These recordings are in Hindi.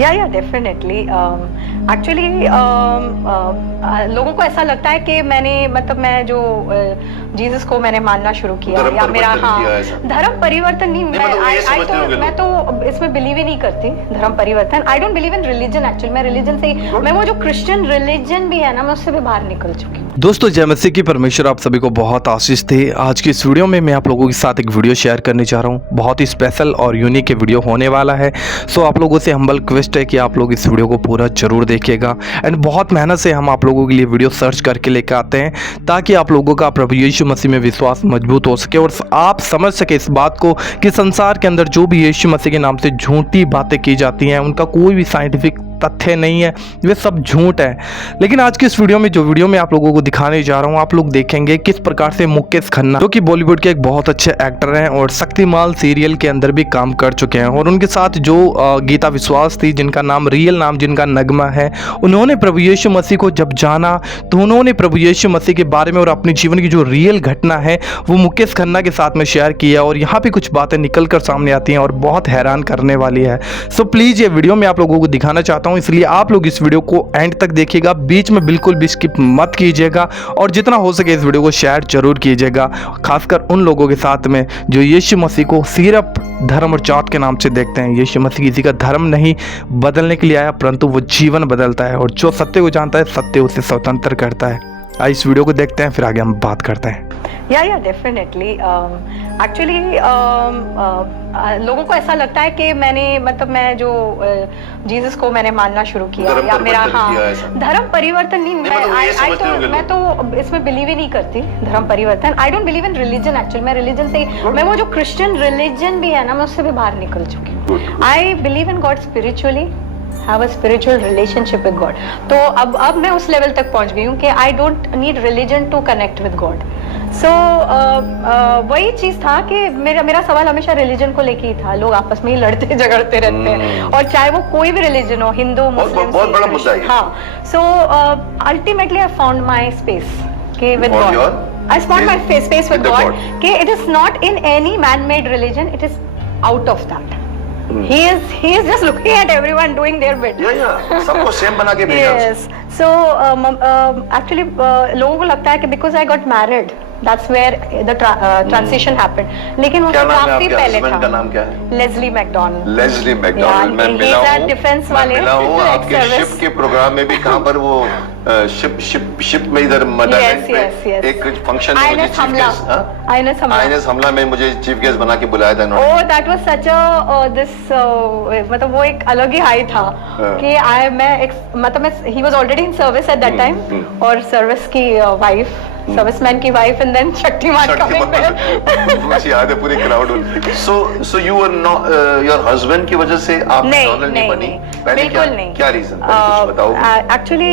या डेफिनेटली एक्चुअली लोगों को ऐसा लगता है कि मैं जो जीसस को मैंने मानना शुरू किया या मेरा धर्म परिवर्तन नहीं, मैं तो इसमें बिलीव ही नहीं करती धर्म परिवर्तन। I don't believe in religion. Actually मैं रिलीजन से मैं वो जो क्रिश्चियन रिलीजन भी है ना, मैं उससे भी बाहर निकल चुकी हूँ। दोस्तों जय मसीह की परमेश्वर आप सभी को बहुत आशीष दे। आज की इस वीडियो में मैं आप लोगों के साथ एक वीडियो शेयर करने जा रहा हूँ। बहुत ही स्पेशल और यूनिक वीडियो होने वाला है। सो आप लोगों से हम्बल रिक्वेस्ट है कि आप लोग इस वीडियो को पूरा जरूर देखिएगा। एंड बहुत मेहनत से हम आप लोगों के लिए वीडियो सर्च करके लेकर आते हैं ताकि आप लोगों का प्रभु यीशु मसीह में विश्वास मजबूत हो सके और आप समझ सके इस बात को कि संसार के अंदर जो भी यीशु मसीह के नाम से झूठी बातें की जाती हैं उनका कोई भी साइंटिफिक तथ्य नहीं है, वे सब झूठ है। लेकिन आज की इस वीडियो में जो वीडियो मैं आप लोगों को दिखाने जा रहा हूं, आप लोग देखेंगे किस प्रकार से मुकेश खन्ना जो कि बॉलीवुड के एक बहुत अच्छे एक्टर हैं और शक्तिमान सीरियल के अंदर भी काम कर चुके हैं, और उनके साथ जो गीता विश्वास थी जिनका नाम रियल नाम जिनका नगमा है, उन्होंने प्रभु यीशु मसीह को जब जाना तो उन्होंने प्रभु यीशु मसीह के बारे में और अपने जीवन की जो रियल घटना है वो मुकेश खन्ना के साथ में शेयर किया, और यहाँ पे कुछ बातें निकल कर सामने आती हैं और बहुत हैरान करने वाली है। सो प्लीज़ ये वीडियो मैं आप लोगों को दिखाना चाहता हूँ, इसलिए आप लोग इस वीडियो को एंड तक देखिएगा, बीच में बिल्कुल भी स्किप मत कीजिएगा और जितना हो सके इस वीडियो को शेयर जरूर कीजिएगा, खासकर उन लोगों के साथ में जो यीशु मसीह को सिर्फ धर्म और जात के नाम से देखते हैं। यीशु मसीह किसी का धर्म नहीं बदलने के लिए आया, परंतु वो जीवन बदलता है और जो सत्य को जानता है सत्य उसे स्वतंत्र करता है। आइए इस वीडियो को देखते हैं, फिर आगे हम बात करते हैं। या डेफिनेटली एक्चुअली लोगों को ऐसा लगता है कि मैं जो जीसस को मैंने मानना शुरू किया या मेरा धर्म परिवर्तन नहीं, मैं तो इसमें बिलीव ही नहीं करती धर्म परिवर्तन। I don't believe in religion. Actually मैं रिलीजन से मैं वो जो क्रिश्चियन रिलीजन भी है ना, मैं उससे भी बाहर निकल चुकी हूँ। I believe in God spiritually, have a spiritual relationship with God. तो अब मैं उस लेवल तक पहुंच गई हूँ कि I don't need religion to connect with God. So वही चीज था कि मेरा सवाल हमेशा रिलीजन को लेके ही था। लोग आपस में ही लड़ते झगड़ते रहते हैं, और चाहे वो कोई भी रिलीजन हो, हिंदू मुस्लिम, बहुत बड़ा मुद्दा है। हाँ, so ultimately I found my space के with God. I found my space with God कि it is not in any man made religion, it is out of that. He is just looking at everyone doing their bit. सबको सेम बना के भेजा। Yes. So actually लोगों को लगता है कि because I got married, that's where the transition happened. लेकिन वो काफी पहले था। का नाम क्या है? Leslie McDonald. Leslie McDonald. मैं मिला हूँ डिफेंस वाले। मिला हूँ आपके शिप के प्रोग्राम में भी, कहाँ पर वो शिप में इधर एक फंक्शन में मुझे चीफ गेस्ट, आईएनएस हमला में मुझे चीफ गेस्ट बना के बुलाया था उन्होंने। Oh that was such a this मतलब वो एक अलग ही हाई था कि he was already in service at that time, और सर्विस की वाइफ, सर्विसमैन की wife, and then Shaktiman coming back. मुझे याद है पूरी crowd. So you were not your husband की वजह से आप नहीं बनी? बिल्कुल नहीं। क्या रीजन कुछ बताओ? Actually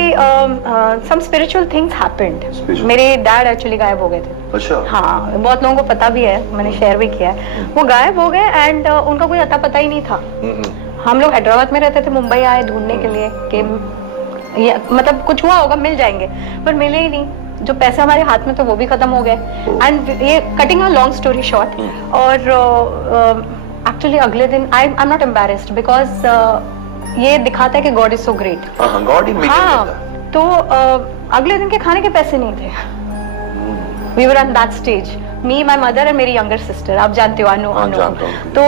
some spiritual things happened. मेरे डैड एक्चुअली गायब हो गए थे। अच्छा। हाँ, बहुत लोगों को पता भी है, मैंने शेयर भी किया है। वो गायब हो गए एंड उनका कोई अता पता ही नहीं था। हम लोग हैदराबाद में रहते थे, मुंबई आए ढूंढने के लिए कि ये मतलब कुछ हुआ होगा, मिल जाएंगे, पर मिले ही नहीं। जो पैसे हमारे हाथ में थे वो भी खत्म हो गए। एंड ये cutting a long story short, और एक्चुअली अगले दिन I am not embarrassed because ये दिखाता है कि God is so great. God ही तो अगले दिन के खाने के पैसे नहीं थे। We were on that stage, me, my mother and मेरी younger sister, आप जानते हो अनु। तो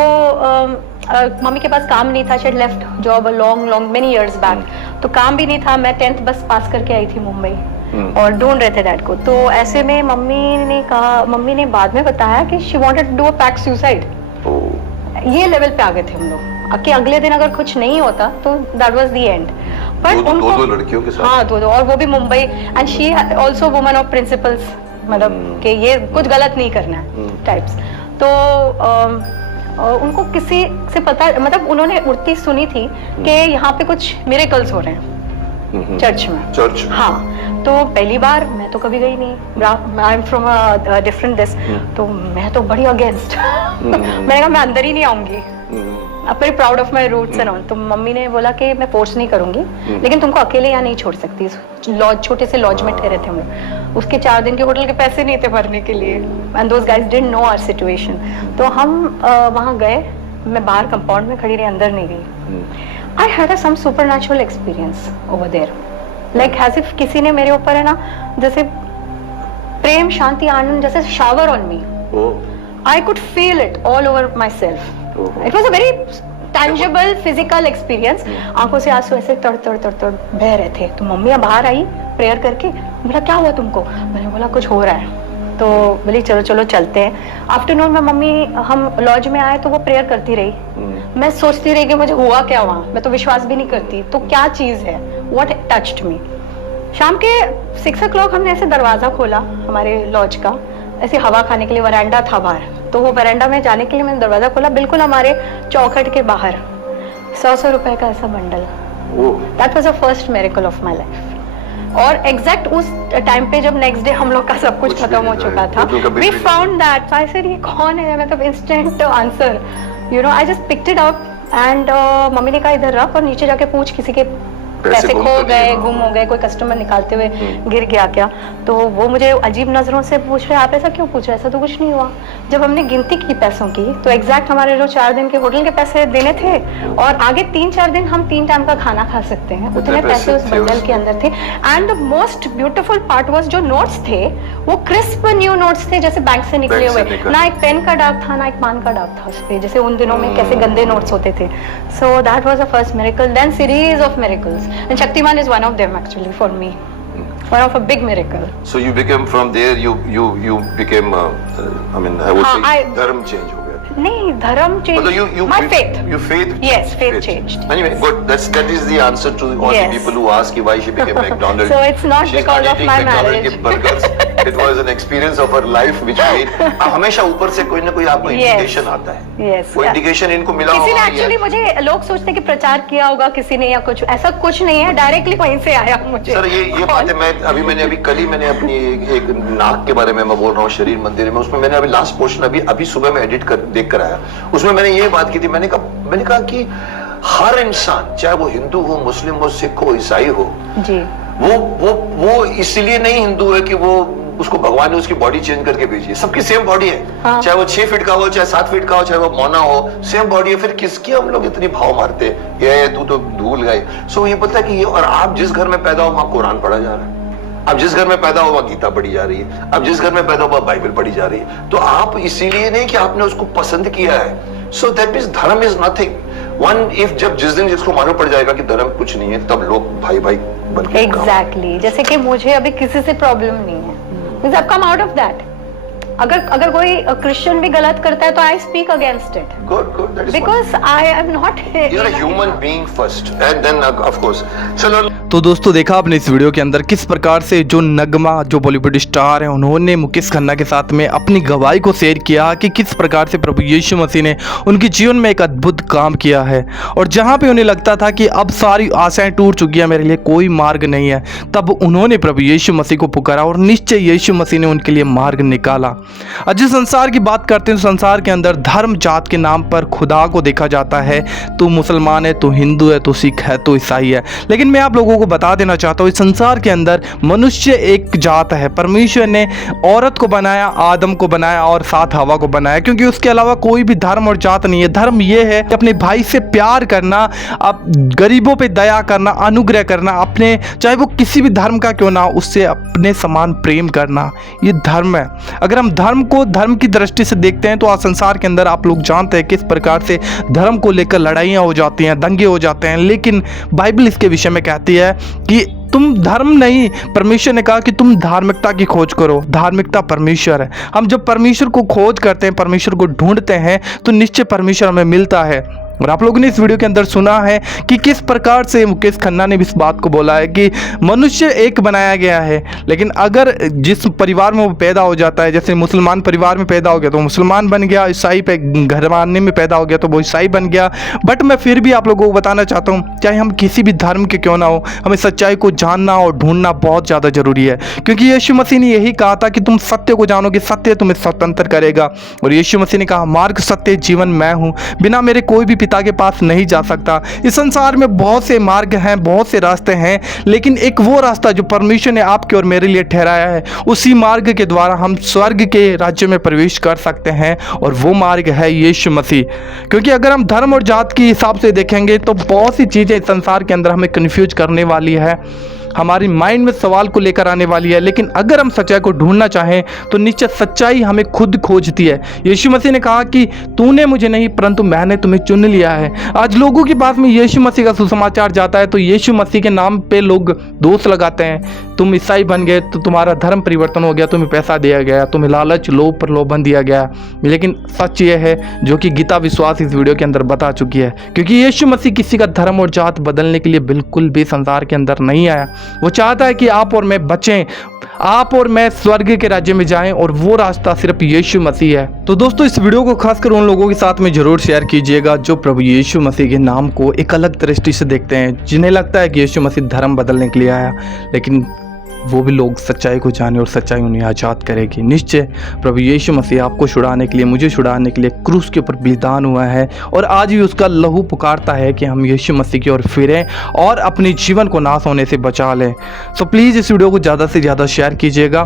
मम्मी के पास काम नहीं था, she had left job a long many years back, तो काम भी नहीं था। मैं 10th बस पास करके आई थी मुंबई और ढूंढ रहे थे डैड को। तो ऐसे में मम्मी ने बाद में बताया कि she wanted to do a pack suicide। ये लेवल पे आ गए थे हम लोग कि अगले दिन अगर कुछ नहीं होता तो that was the end। दो लड़कियों के साथ? हाँ, दो, और वो भी Mumbai, and she also woman of principles, मतलब कि ये कुछ गलत नहीं करना है टाइप्स। तो उनको किसी से पता, मतलब उन्होंने उड़ती सुनी थी कि यहाँ पे कुछ मिरेकल्स हो रहे हैं चर्च में। हाँ, तो पहली बार मैं तो कभी गई नहीं, I am from a different this, तो मैं तो बड़ी अगेंस्ट मैंने कहा मैं अंदर ही नहीं आऊंगी, I'm very proud of my roots and all। तो मम्मी ने बोला कि मैं फोर्स नहीं करूंगी, लेकिन तुमको अकेले यहाँ नहीं छोड़ सकती। लॉज, छोटे से लॉज में ठहरे थे हम लोग, उसके 4 दिन के होटल के पैसे नहीं थे भरने के लिए, and those guys didn't know our situation. तो हम वहाँ गए, मैं बाहर कंपाउंड में खड़ी रही, अंदर नहीं गई। I had some supernatural experience over there. Like as if किसी ने मेरे ऊपर है ना जैसे प्रेम शांति आनंद जैसे shower on me. I could feel it all over myself. It was a very tangible physical experience. आंखों से आंसू ऐसे तड़ तड़ तड़ तड़ बह रहे थे. तो मम्मी बाहर आई प्रेयर करके, बोला क्या हुआ तुमको? मैंने बोला कुछ हो रहा है. तो बोली चलो चलो चलते हैं. आफ्टरनून में मम्मी हम लॉज में आए तो वो प्रेयर करती रही. मैं सोचती रही कि मुझे हुआ क्या वहाँ. मैं तो विश्वास भी नहीं करती. तो क्या चीज है? What touched me? शाम के 6 o'clock हमने ऐसे दरवाजा खोला हमारे लॉज का, ऐसे हवा खाने के लिए. वरांडा था बाहर, तो वो वरांडा में जाने के लिए मैंने दरवाजा खोला. बिल्कुल हमारे चौखट के बाहर 100 रुपए का ऐसा bundle. That was the first miracle of my life. और एग्जैक्ट उस टाइम पे जब नेक्स्ट डे हम लोग का सब कुछ खत्म हो चुका था, we found that. So I said ये कौन है? मतलब instant answer, you know. I just picked it up and mummy ने कहा इधर रख और नीचे जाके पूछ किसी के पैसे खो गए, गुम हो गए, कोई कस्टमर निकालते हुए गिर गया क्या. तो वो मुझे अजीब नजरों से पूछ रहे, आप ऐसा क्यों पूछ रहे? ऐसा तो कुछ नहीं हुआ. जब हमने गिनती की पैसों की तो एग्जैक्ट हमारे जो 4 दिन के होटल के पैसे देने थे और आगे 3-4 दिन हम 3 टाइम का खाना खा सकते हैं, उतने पैसे उस बंडल के अंदर थे. And the most beautiful part was जो नोट्स थे वो क्रिस्प न्यू नोट्स थे, जैसे बैंक से निकले हुए. ना एक पेन का दाग था ना एक पान का दाग था उस पे, जैसे उन दिनों में कैसे गंदे नोट्स होते थे. So that was the first miracle. Then series of miracles and Shaktiman is one of them actually for me. One of a big miracle. So you became from there. You became. I mean, I would say dharm change हो गया. नहीं, धर्म changed. My faith. Your faith. Yes, faith changed. Anyway, good. That is the answer to all the people who ask why she became McDonald's. So it's not because of my marriage. Burgers. It was an experience of her life which made. हमेशा ऊपर से कोई ना कोई आपको इंडिकेशन आता है. Yes. वो इंडिकेशन इनको मिला होगा. किसी ने एक्चुअली मुझे लोग सोचते हैं कि प्रचार किया होगा किसी ने या कुछ, ऐसा कुछ नहीं है. डायरेक्टली वहीं से आया मुझे. सर ये बात है. मैंने अभी कल ही मैंने अपनी एक नाक के बारे में मैं बोल रहा हूँ शरीर मंदिर में, उसमें मैंने अभी लास्ट पोर्शन अभी सुबह में एडिट कर देख कर आया. उसमें मैंने ये बात की थी. मैंने कहा कि हर इंसान चाहे वो हिंदू हो, मुस्लिम हो, सिख हो, ईसाई हो जी, वो इसलिए नहीं हिंदू है कि वो उसको भगवान ने उसकी बॉडी चेंज करके भेजी है. सबकी सेम बॉडी है. हाँ. चाहे वो 6 फीट का हो, चाहे 7 फीट का हो, चाहे वो मौना हो, सेम बॉडी है. फिर किसकी हम लोग इतनी भाव मारते हैं? ये तू तो भूल गए. सो ये पता है कि ये, और आप जिस घर में पैदा हो वहां कुरान पढ़ा जा रहा है. अब जिस घर में पैदा हुआ गीता पढ़ी जा रही है. अब जिस घर में पैदा हुआ बाइबल पढ़ी जा रही है. तो आप इसीलिए नहीं कि आपने उसको पसंद किया है. सो दैट मींस धर्म इज नथिंग. जब जिस दिन जिसको मालूम पड़ जाएगा कि धर्म कुछ नहीं है, तब लोग भाई भाई बन के एग्जैक्टली. जैसे कि मुझे अभी किसी से प्रॉब्लम नहीं है. I've come out of that. अगर कोई क्रिश्चियन भी गलत करता है तो I speak against it. Good. That is because I am not. You're a human being first, and then of course. चलो. तो दोस्तों देखा आपने इस वीडियो के अंदर किस प्रकार से जो नगमा जो बॉलीवुड स्टार है उन्होंने मुकेश खन्ना के साथ में अपनी गवाही को शेयर किया कि किस प्रकार से प्रभु यीशु मसीह ने उनके जीवन में एक अद्भुत काम किया है. और जहां पे उन्हें लगता था कि अब सारी आशाएं टूट चुकी है, मेरे लिए कोई मार्ग नहीं है, तब उन्होंने प्रभु यीशु मसीह को पुकारा और निश्चय यीशु मसीह ने उनके लिए मार्ग निकाला. आज जिस संसार की बात करते हैं, संसार के अंदर धर्म जात के नाम पर खुदा को देखा जाता है. तू मुसलमान है, तू हिंदू है, तू सिख है, तू ईसाई है. लेकिन मैं आप लोगों को बता देना चाहता हूँ इस संसार के अंदर मनुष्य एक जात है. परमेश्वर ने औरत को बनाया, आदम को बनाया और साथ हवा को बनाया, क्योंकि उसके अलावा कोई भी धर्म और जात नहीं है. धर्म ये है कि अपने भाई से प्यार करना, अब गरीबों पे दया करना, अनुग्रह करना, अपने चाहे वो किसी भी धर्म का क्यों ना, उससे अपने समान प्रेम करना, ये धर्म है. अगर हम धर्म को धर्म की दृष्टि से देखते हैं तो आज संसार के अंदर आप लोग जानते हैं किस प्रकार से धर्म को लेकर लड़ाइयाँ हो जाती हैं, दंगे हो जाते हैं. लेकिन बाइबल इसके विषय में कहती है कि तुम धर्म नहीं, परमेश्वर ने कहा कि तुम धार्मिकता की खोज करो. धार्मिकता परमेश्वर है. हम जब परमेश्वर को खोज करते हैं, परमेश्वर को ढूंढते हैं, तो निश्चय परमेश्वर हमें मिलता है. और आप लोगों ने इस वीडियो के अंदर सुना है कि किस प्रकार से मुकेश खन्ना ने भी इस बात को बोला है कि मनुष्य एक बनाया गया है. लेकिन अगर जिस परिवार में वो पैदा हो जाता है, जैसे मुसलमान परिवार में पैदा हो गया तो मुसलमान बन गया, ईसाई पे घराने में पैदा हो गया तो वो ईसाई बन गया. बट मैं फिर भी आप लोगों को बताना चाहता हूँ, चाहे हम किसी भी धर्म के क्यों ना हो, हमें सच्चाई को जानना और ढूंढना बहुत ज़्यादा जरूरी है. क्योंकि यीशु मसीह ने यही कहा था कि तुम सत्य को जानोगे, सत्य तुम्हें स्वतंत्र करेगा. और यीशु मसीह ने कहा मार्ग, सत्य, जीवन मैं हूँ, बिना मेरे कोई भी पिता के पास नहीं जा सकता। इस संसार में बहुत से मार्ग हैं, बहुत से रास्ते हैं, लेकिन एक वो रास्ता जो परमेश्वर ने आपके और मेरे लिए ठहराया है, उसी मार्ग के द्वारा हम स्वर्ग के राज्य में प्रवेश कर सकते हैं, और वो मार्ग है यीशु मसीह। क्योंकि अगर हम धर्म और जात के हिसाब से देखेंगे तो बहुत सी चीज़ें इस संसार के अंदर हमें कन्फ्यूज करने वाली है, हमारी माइंड में सवाल को लेकर आने वाली है। लेकिन अगर हम सच्चाई को ढूंढना चाहें तो निश्चित सच्चाई हमें खुद खोजती है। यीशु मसीह ने कहा कि तूने मुझे नहीं परंतु मैंने तुम्हें चुन लिया है। आज लोगों के पास में यीशु मसीह का सुसमाचार जाता है तो यीशु मसीह के नाम पे लोग दोष लगाते हैं। तुम ईसाई बन गए तो तुम्हारा धर्म परिवर्तन हो गया, तुम्हें पैसा दिया गया, तुम्हें लालच लोभ प्रलोभन दिया गया। लेकिन सच ये है जो कि गीता विश्वास इस वीडियो के अंदर बता चुकी है, क्योंकि यीशु मसीह किसी का धर्म और जात बदलने के लिए बिल्कुल भी संसार के अंदर नहीं आया। वो चाहता है कि आप और मैं बचें, आप और मैं स्वर्ग के राज्य में जाएं, और वो रास्ता सिर्फ यीशु मसीह है। तो दोस्तों इस वीडियो को खासकर उन लोगों के साथ में जरूर शेयर कीजिएगा जो प्रभु यीशु मसीह के नाम को एक अलग दृष्टि से देखते हैं, जिन्हें लगता है कि यीशु मसीह धर्म बदलने के लिए आया, लेकिन वो भी लोग सच्चाई को जाने और सच्चाई उन्हें आज़ाद करेगी। निश्चय प्रभु यीशु मसीह आपको छुड़ाने के लिए, मुझे छुड़ाने के लिए क्रूस के ऊपर बलिदान हुआ है, और आज भी उसका लहू पुकारता है कि हम यीशु मसीह की ओर फिरें और अपने जीवन को नाश होने से बचा लें। सो प्लीज़ इस वीडियो को ज़्यादा से ज़्यादा शेयर कीजिएगा।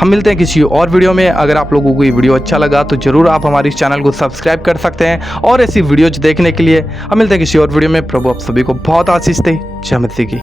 हम मिलते हैं किसी और वीडियो में। अगर आप लोगों को ये वीडियो अच्छा लगा तो ज़रूर आप हमारे इस चैनल को सब्सक्राइब कर सकते हैं, और ऐसी वीडियोज देखने के लिए हम मिलते हैं किसी और वीडियो में। प्रभु आप सभी को बहुत आशीष दे। जय मसीह की।